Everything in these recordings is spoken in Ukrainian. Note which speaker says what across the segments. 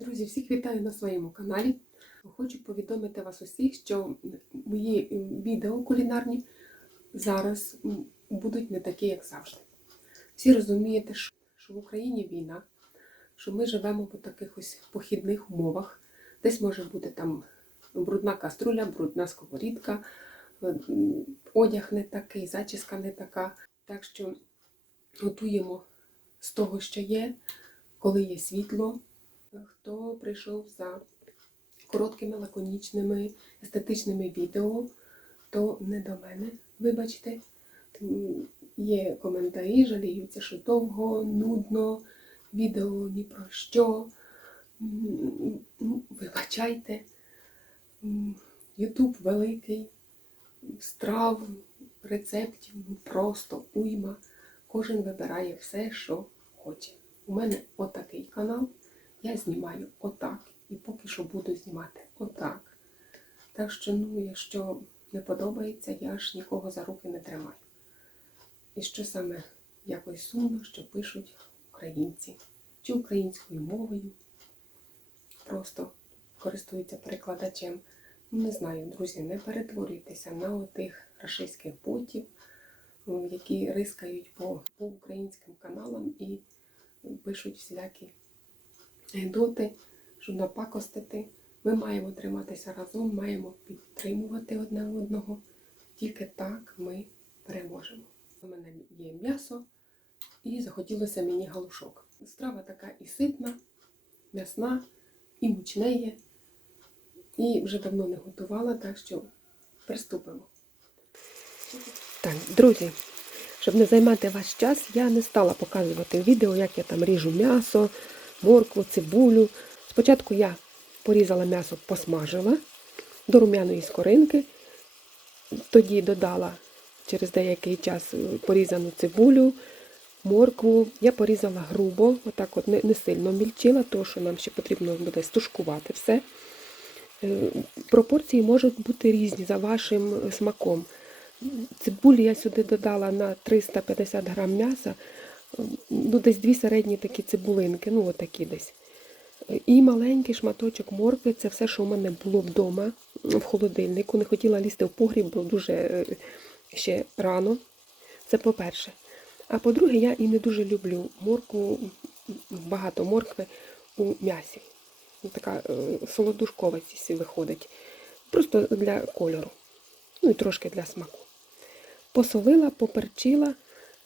Speaker 1: Друзі, всіх вітаю на своєму каналі. Хочу повідомити вас усіх, що мої відео кулінарні зараз будуть не такі, як завжди. Всі розумієте, що в Україні війна, що ми живемо по таких ось похідних умовах. Десь може бути там брудна каструля, брудна сковорідка, е, одяг не такий, зачіска не така. Так що готуємо з того, що є, коли є світло. Хто прийшов за короткими, лаконічними, естетичними відео, то не до мене, вибачте. Є коментарі, жаліються, що довго, нудно, відео ні про що. Вибачайте. Ютуб великий, страв, рецептів, ну просто уйма. Кожен вибирає все, що хоче. У мене отакий канал. Я знімаю отак. І поки що буду знімати отак. Так що, ну, якщо не подобається, я ж нікого за руки не тримаю. І що саме якось сумно, що пишуть українці чи українською мовою, просто користуються перекладачем. Ну, не знаю, друзі, не перетворюйтеся на отих рашистських ботів, які рискають по, по українським каналам і пишуть всілякі гидоти, щоб напакостити. Ми маємо триматися разом, маємо підтримувати одне одного. Тільки так ми переможемо. У мене є м'ясо і захотілося мені галушок. Страва така і ситна, м'ясна, і мучнеє. І вже давно не готувала, так що приступимо. Так, друзі, щоб не займати ваш час, я не стала показувати відео, як я там ріжу м'ясо, моркву, цибулю. Спочатку я порізала м'ясо, посмажила до рум'яної скоринки, тоді додала через деякий час е, порізану цибулю, моркву. Я порізала грубо, отак от не, сильно мільчила, тому що нам ще потрібно буде стушкувати все. Е, Пропорції можуть бути різні за вашим е, смаком. Цибулі я сюди додала на 350 грам м'яса, ну, десь дві середні такі цибулинки, ну отакі десь. І маленький шматочок моркви, це все, що у мене було вдома в холодильнику. Не хотіла лізти в погріб, бо дуже е, ще рано. Це по-перше. А по-друге, я і не дуже люблю моркву, багато моркви у м'ясі. Така е, солодушковість виходить. Просто для кольору. Ну і трошки для смаку. Посолила, поперчила,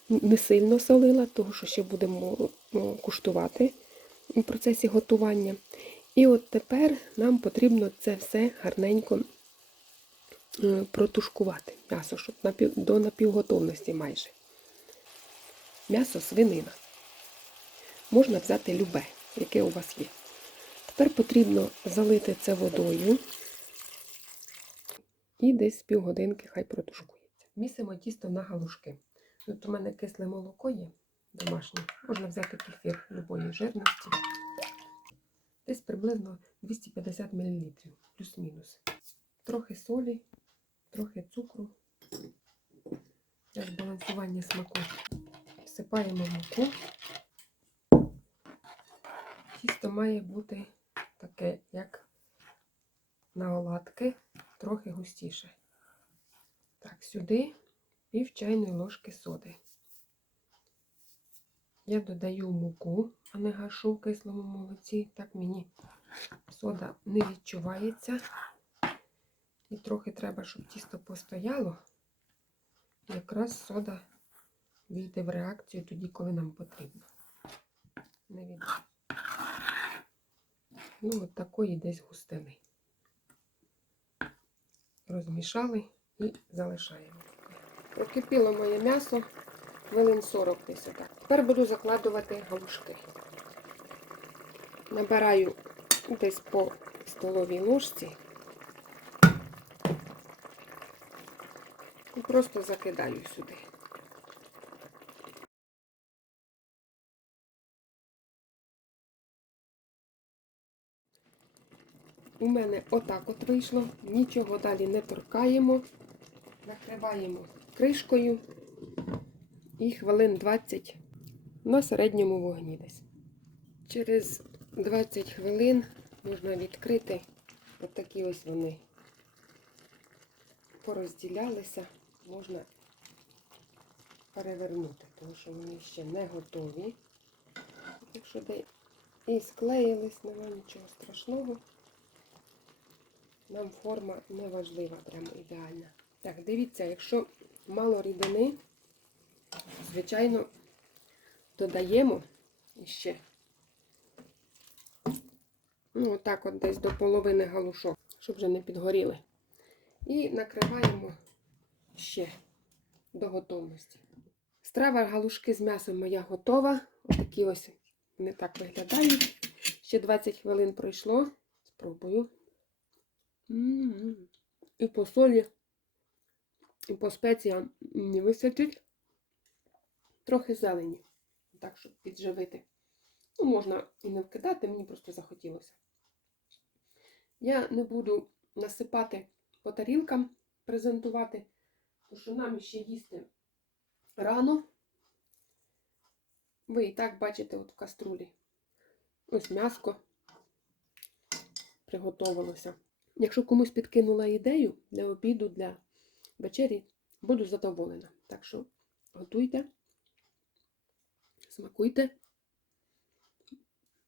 Speaker 1: не сильно солила, тому що ще будемо ну, куштувати у процесі готування. І от тепер нам потрібно це все гарненько е, протушкувати. М'ясо, щоб до напівготовності майже. М'ясо свинина. Можна взяти любе, яке у вас є. Тепер потрібно залити це водою і десь півгодинки хай протушкується. Місимо тісто на галушки. Тут у мене кисле молоко є домашнє. Можна взяти кефір любої жирності. Десь приблизно 250 мл, плюс-мінус. Трохи солі, трохи цукру. Для збалансування смаку. Всипаємо муку. Тісто має бути таке, як на оладки, трохи густіше. Так, сюди пів чайної ложки соди. Я додаю муку, а не гашу в кислому молоці. Так мені сода не відчувається. І трохи треба, щоб тісто постояло. Якраз сода війде в реакцію тоді, коли нам потрібно. Не від... Ну, от такої десь густини. Розмішали і залишаємо. Прокипіло моє м'ясо, хвилин 40 десь отак. Тепер буду закладувати галушки. Набираю десь по столовій ложці. І просто закидаю сюди. У мене отак от вийшло, нічого далі не торкаємо, накриваємо кришкою і хвилин 20 на середньому вогні десь. Через 20 хвилин можна відкрити. От ось вони порозділялися. Можна перевернути, тому що вони ще не готові. Якщо де і склеїлись, нема нічого страшного. Нам форма не важлива, прямо ідеальна. Так, дивіться, якщо мало рідини, звичайно, додаємо ще. Ну, отак от десь до половини галушок, щоб вже не підгоріли. І накриваємо ще до готовності. Страва галушки з м'ясом моя готова. Отакі ось вони так виглядають. Ще 20 хвилин пройшло. Спробую. М-м-м. І по солі, по спеціям не вистачить. Трохи зелені. Так, щоб підживити. Ну, можна і не вкидати, мені просто захотілося. Я не буду насипати по тарілкам, презентувати, тому що нам ще їсти рано. Ви і так бачите от в каструлі. Ось м'яско приготовилося. Якщо комусь підкинула ідею для обіду, для вечері, буду задоволена. Так що готуйте, смакуйте.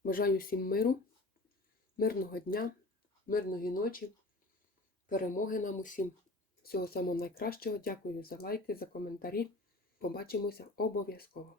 Speaker 1: Бажаю всім миру, мирного дня, мирної ночі, перемоги нам усім. Всього самого найкращого. Дякую за лайки, за коментарі. Побачимося обов'язково.